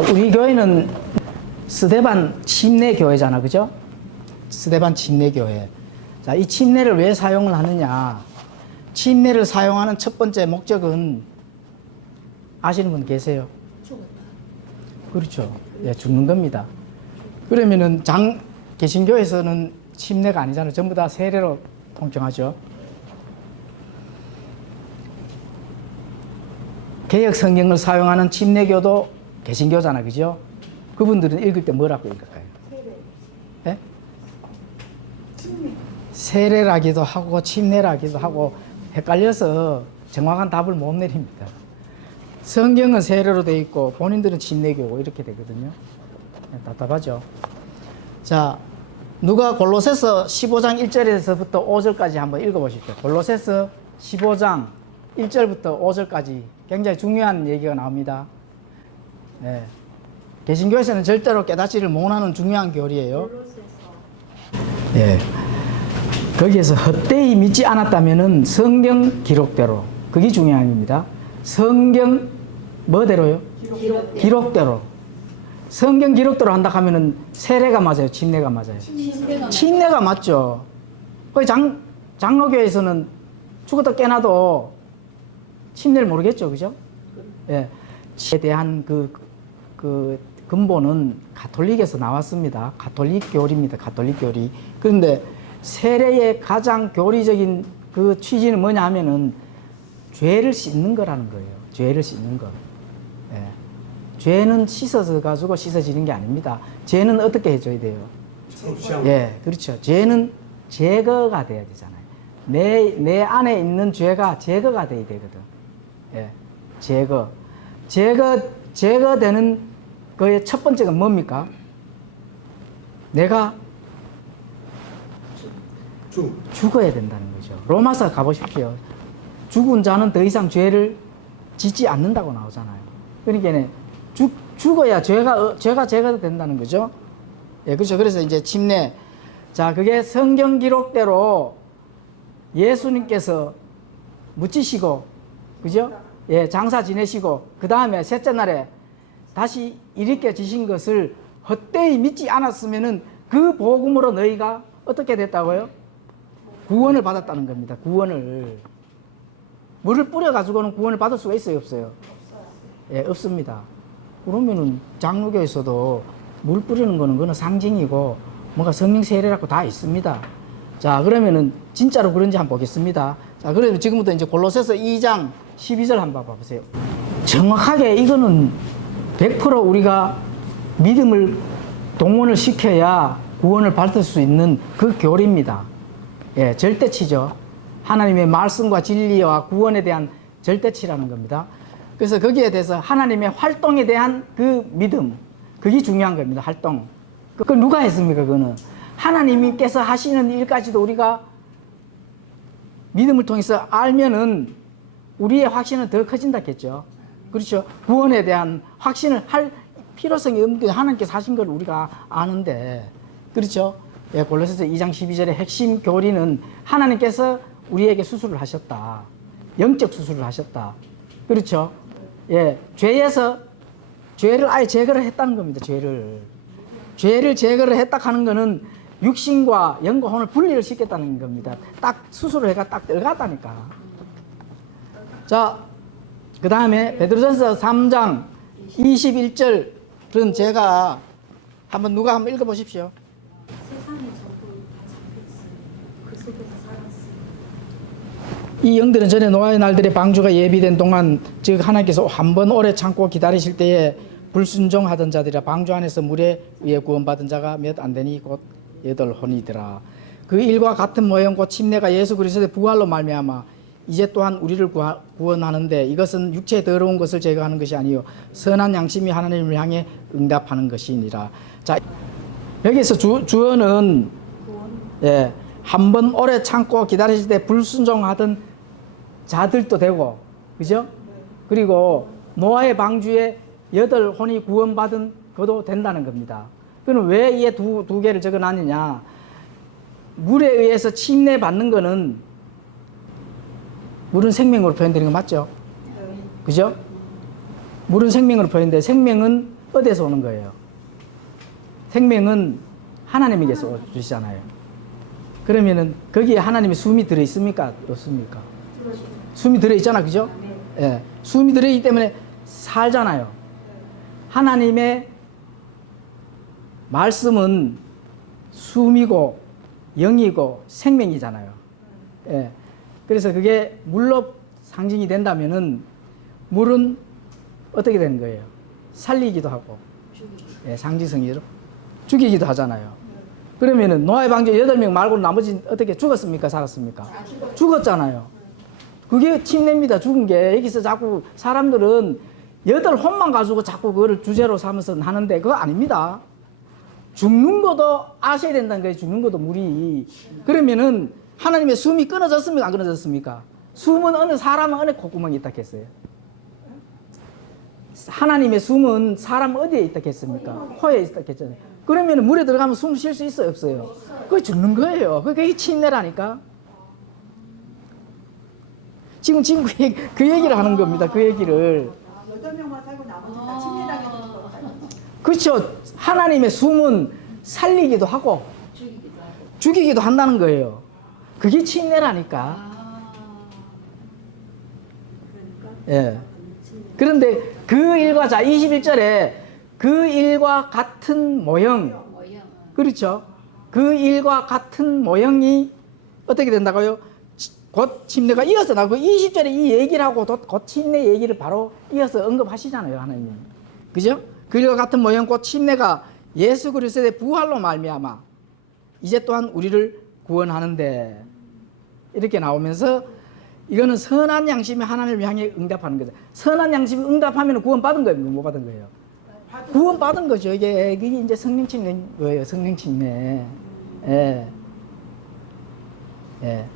우리 교회는 스데반 침례교회잖아, 그죠? 스데반 침례교회. 자, 이 침례를 왜 사용을 하느냐? 침례를 사용하는 첫 번째 목적은 아시는 분 계세요? 그렇죠. 예, 죽는 겁니다. 그러면은 개신교에서는 침례가 아니잖아요. 전부 다 세례로 통칭하죠. 개역 성경을 사용하는 침례교도 개신교잖아, 그죠? 그분들은 읽을 때 뭐라고 읽을까요? 예? 세례라기도 하고 침례라기도 하고 헷갈려서 정확한 답을 못 내립니다. 성경은 세례로 되어 있고 본인들은 침례교고 이렇게 되거든요. 답답하죠. 자, 누가 골로새서 15장 1절에서부터 5절까지 한번 읽어보십시오. 골로새서 15장 1절부터 5절까지 굉장히 중요한 얘기가 나옵니다. 네. 개신교에서는 절대로 깨닫지를 못하는 중요한 교리예요. 네. 거기에서 헛되이 믿지 않았다면은 성경 기록대로, 그게 중요한 겁니다. 성경 뭐대로요? 기록대로. 성경 기록대로 한다 하면은 세례가 맞아요, 침례가 맞아요? 침례가 맞죠. 거기 장로교에서는 죽었다 깨나도 침례를 모르겠죠, 그죠? 예. 에 대한 그 근본은 가톨릭에서 나왔습니다. 가톨릭 교리입니다. 가톨릭 교리. 그런데 세례의 가장 교리적인 그 취지는 뭐냐 하면은 죄를 씻는 거라는 거예요. 죄를 씻는 거. 예. 죄는 씻어서 가지고 씻어지는 게 아닙니다. 죄는 어떻게 해줘야 돼요? 예, 그렇죠. 죄는 제거가 돼야 되잖아요. 내 안에 있는 죄가 제거가 돼야 되거든. 예, 제거되는 거의 첫 번째가 뭡니까? 내가 죽어야 된다는 거죠. 로마서 가보십시오. 죽은 자는 더 이상 죄를 짓지 않는다고 나오잖아요. 그러니까 죽어야 죄가 제거된다는 거죠. 예, 그렇죠. 그래서 이제 침례. 자, 그게 성경 기록대로 예수님께서 묻히시고, 그죠? 예, 장사 지내시고, 그 다음에 셋째 날에 다시 일으켜지신 것을 헛되이 믿지 않았으면은 그 복음으로 너희가 어떻게 됐다고요? 구원을 받았다는 겁니다. 구원을. 물을 뿌려가지고는 구원을 받을 수가 있어요, 없어요? 예, 없습니다. 그러면은 장로교에서도 물 뿌리는 거는 그거는 상징이고 뭔가 성령 세례라고 다 있습니다. 자, 그러면은 진짜로 그런지 한번 보겠습니다. 자, 그러면 지금부터 이제 골로새서 2장 12절 한번 봐보세요. 정확하게 이거는 100% 우리가 믿음을 동원을 시켜야 구원을 받을 수 있는 그 교리입니다. 예, 절대치죠. 하나님의 말씀과 진리와 구원에 대한 절대치라는 겁니다. 그래서 거기에 대해서 하나님의 활동에 대한 그 믿음, 그게 중요한 겁니다. 활동. 그걸 누가 했습니까? 그거는 하나님께서 하시는 일까지도 우리가 믿음을 통해서 알면은 우리의 확신은 더 커진다겠죠. 그렇죠. 구원에 대한 확신을 할 필요성이 없는 게 하나님께서 하신 걸 우리가 아는데, 그렇죠. 예, 골로새서 2장 12절의 핵심 교리는 하나님께서 우리에게 수술을 하셨다. 영적 수술을 하셨다. 그렇죠. 예, 죄를 아예 제거를 했다는 겁니다. 죄를 제거를 했다 하는 거는 육신과 영과 혼을 분리를 시켰다는 겁니다. 딱 수술을 해가 딱 들어갔다니까. 자, 그 다음에 베드로전서 3장 21절은 제가 누가 한번 읽어보십시오. 세상에 전부 다 잡혔으니 그 속에서 살았으니 이 영들은 전에 노아의 날들에 방주가 예비된 동안 즉 하나님께서 한 번 오래 참고 기다리실 때에 불순종하던 자들이라 방주 안에서 물에 의해 구원받은 자가 몇 안 되니 곧 8혼이더라. 그 일과 같은 모형 곧 침례가 예수 그리스도의 부활로 말미암아 이제 또한 우리를 구원하는데 이것은 육체의 더러운 것을 제거하는 것이 아니요 선한 양심이 하나님을 향해 응답하는 것이니라. 자, 여기서 주어는 예, 한 번 오래 참고 기다리실 때 불순종하던 자들도 되고, 그죠? 그리고 노아의 방주에 8혼이 구원받은 것도 된다는 겁니다. 그럼 왜 이 두 개를 적어놨느냐? 물에 의해서 침례 받는 거는 물은 생명으로 표현되는 거 맞죠? 그죠? 물은 생명으로 표현돼. 생명은 어디에서 오는 거예요? 생명은 하나님에게서 주시잖아요. 그러면은 거기에 하나님의 숨이 들어 있습니까? 없습니까? 숨이 들어 있잖아, 그죠? 예, 숨이 들어 있기 때문에 살잖아요. 하나님의 말씀은 숨이고 영이고 생명이잖아요. 예, 그래서 그게 물로 상징이 된다면은 물은 어떻게 되는 거예요? 살리기도 하고, 예, 상징성으로 죽이기도 하잖아요. 그러면은 노아의 방주 8명 말고 나머지 어떻게 죽었습니까? 살았습니까? 죽었잖아요. 그게 침례입니다. 죽은 게. 여기서 자꾸 사람들은 8혼만 가지고 자꾸 그거를 주제로 삼아서 하는데 그거 아닙니다. 죽는 것도 아셔야 된다는 거예요. 죽는 것도 물이. 그러면은 하나님의 숨이 끊어졌습니까? 안 끊어졌습니까? 숨은 어느 사람은 어느 콧구멍에 있다 했어요. 하나님의 숨은 사람 어디에 있다 했습니까? 코에 있다 했잖아요. 그러면 물에 들어가면 숨 쉴 수 있어요? 없어요? 그게 죽는 거예요. 그게 침례라니까. 지금 그 얘기를 하는 겁니다. 그 얘기를. 8명만 살고 나머지 다 침례당해서 죽었다. 그렇죠. 하나님의 숨은 살리기도 하고 죽이기도 한다는 거예요. 그게 침례라니까. 예. 그런데 그 일과, 자, 21절에 그 일과 같은 모형. 그렇죠. 그 일과 같은 모형이 어떻게 된다고요? 곧 침례가 이어서 나고 20절에 이 얘기를 하고 곧 침례 얘기를 바로 이어서 언급하시잖아요, 하나님. 그죠? 그 일과 같은 모형 곧 침례가 예수 그리스도의 부활로 말미암아 이제 또한 우리를 구원하는데 이렇게 나오면서 이거는 선한 양심이 하나님을 향해 응답하는 거죠. 선한 양심이 응답하면 구원 받은 거예요, 못 받은 거예요? 구원 받은 거죠. 이게 이제 성령 침례인 거예요, 성령 침례. 예. 예.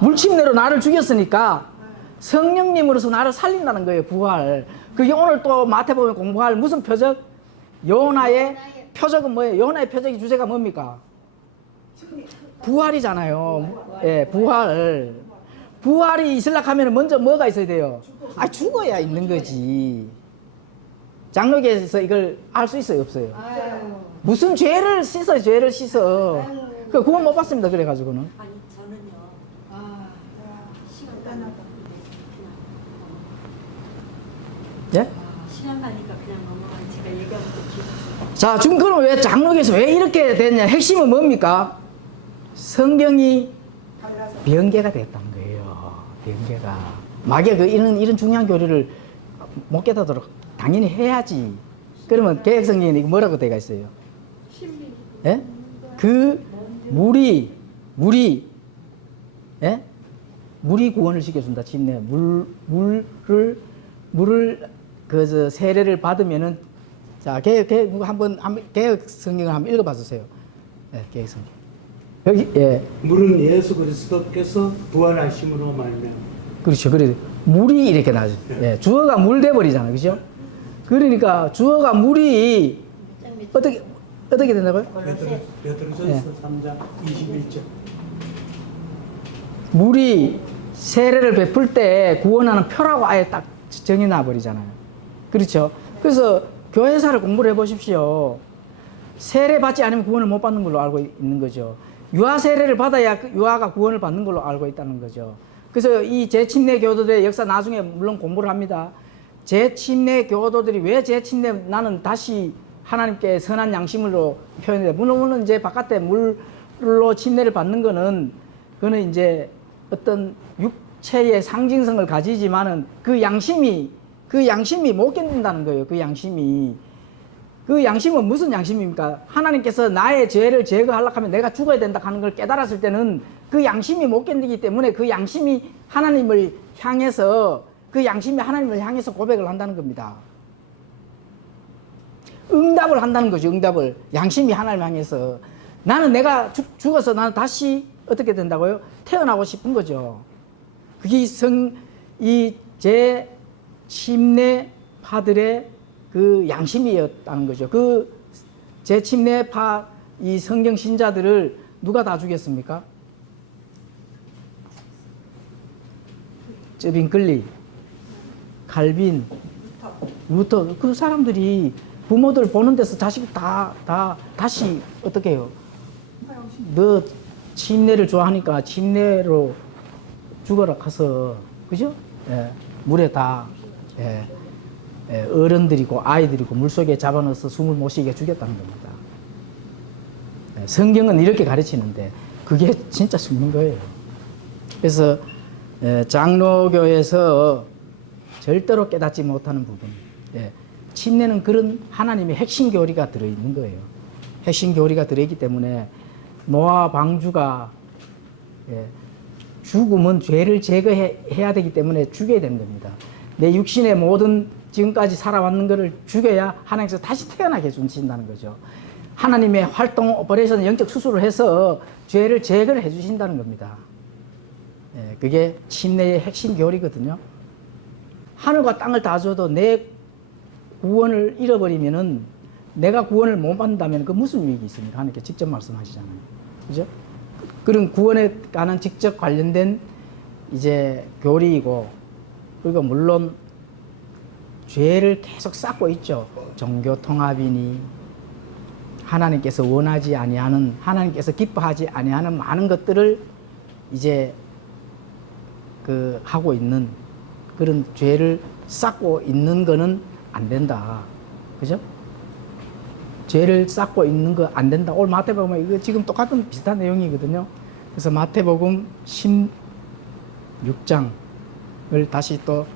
물침례로 나를 죽였으니까 성령님으로서 나를 살린다는 거예요. 부활. 그게 오늘 또 마태복음에 공부할 무슨 표적? 요나의 표적은 뭐예요? 요나의 표적의 주제가 뭡니까? 부활이잖아요. 예, 부활. 부활이 있으려고 하면 먼저 뭐가 있어야 돼요? 아, 죽어야 있는 거지. 장로교에서 이걸 알 수 있어요? 없어요? 무슨 죄를 씻어요? 죄를 씻어. 그 구원 못 받습니다. 그래가지고는. 아니 저는요. 시간 가니까 예? 시간 가니까 그냥 넘어가요. 제가 얘기하고 또 기억해요. 자, 지금 그럼 왜 장로교에서 왜 이렇게 됐냐? 핵심은 뭡니까? 성경이 변개가 됐다는 거예요. 변개가. 마귀가 이런 중요한 교리를 못 깨닫도록 당연히 해야지. 그러면 개혁성경에 뭐라고 되어 있어요? 예? 그 물이 예? 물이 구원을 시켜준다. 침례. 물을 그 세례를 받으면은 자, 개혁 성경을 한번 읽어봐 주세요. 예, 개혁 성경. 여기 예. 물은 예수 그리스도께서 부활하심으로 말미암아. 그렇죠. 그래 물이 이렇게 나죠. 예, 주어가 물 돼 버리잖아요. 그죠? 그러니까 주어가 물이 어떻게 된다고요? 베드로전서 3장 21절. 물이 세례를 베풀 때 구원하는 표라고 아예 딱 정해놔 버리잖아요. 그렇죠? 그래서 교회사를 공부를 해보십시오. 세례 받지 않으면 구원을 못 받는 걸로 알고 있는 거죠. 유아 세례를 받아야 유아가 구원을 받는 걸로 알고 있다는 거죠. 그래서 이 재침례 교도들의 역사 나중에 물론 공부를 합니다. 재침례 교도들이 왜 재침례, 나는 다시 하나님께 선한 양심으로 표현해. 물론 이제 바깥에 물로 침례를 받는 거는 그거는 이제 어떤 육체의 상징성을 가지지만은 그 양심이 못 견딘다는 거예요. 그 양심은 무슨 양심입니까? 하나님께서 나의 죄를 제거하려고 하면 내가 죽어야 된다 하는 걸 깨달았을 때는 그 양심이 못 견디기 때문에 그 양심이 하나님을 향해서 고백을 한다는 겁니다. 응답을 한다는 거죠. 응답을. 양심이 하나님을 향해서. 나는 내가 죽어서 나는 다시 어떻게 된다고요? 태어나고 싶은 거죠. 그게 제 침례파들의 그 양심이었다는 거죠. 그 제 침례파 이 성경 신자들을 누가 다 죽였습니까? 쯔빙글리, 칼빈, 루터 그 사람들이 부모들 보는 데서 자식이 다시 어떻게 해요? 너 침례를 좋아하니까 침례로 죽어라 가서, 그죠? 예, 물에 다, 예, 예, 어른들이고 아이들이고 물속에 잡아넣어서 숨을 못 쉬게 죽였다는 겁니다. 예, 성경은 이렇게 가르치는데 그게 진짜 숨는 거예요. 그래서 예, 장로교에서 절대로 깨닫지 못하는 부분, 예, 침례는 그런 하나님의 핵심 교리가 들어있는 거예요. 핵심 교리가 들어있기 때문에 노아 방주가, 예, 죽음은 죄를 제거해야 되기 때문에 죽여야 되는 겁니다. 내 육신의 모든 지금까지 살아왔는 것을 죽여야 하나님께서 다시 태어나게 해주신다는 거죠. 하나님의 활동, 오퍼레이션, 영적 수술을 해서 죄를 제거를 해주신다는 겁니다. 예, 그게 침례의 핵심 교리거든요. 하늘과 땅을 다 줘도 내 구원을 잃어버리면은, 내가 구원을 못 받는다면 그 무슨 유익이 있습니까? 하나님께 직접 말씀하시잖아요. 그죠? 그런 구원에 관한 직접 관련된 이제 교리이고, 그리고 물론 죄를 계속 쌓고 있죠. 종교 통합이니, 하나님께서 원하지 아니하는, 하나님께서 기뻐하지 아니하는 많은 것들을 이제 그 하고 있는 그런 죄를 쌓고 있는 거는 안 된다. 그죠? 죄를 쌓고 있는 거 안 된다. 오늘 마태복음 이거 지금 똑같은 비슷한 내용이거든요. 그래서 마태복음 16장을 다시 또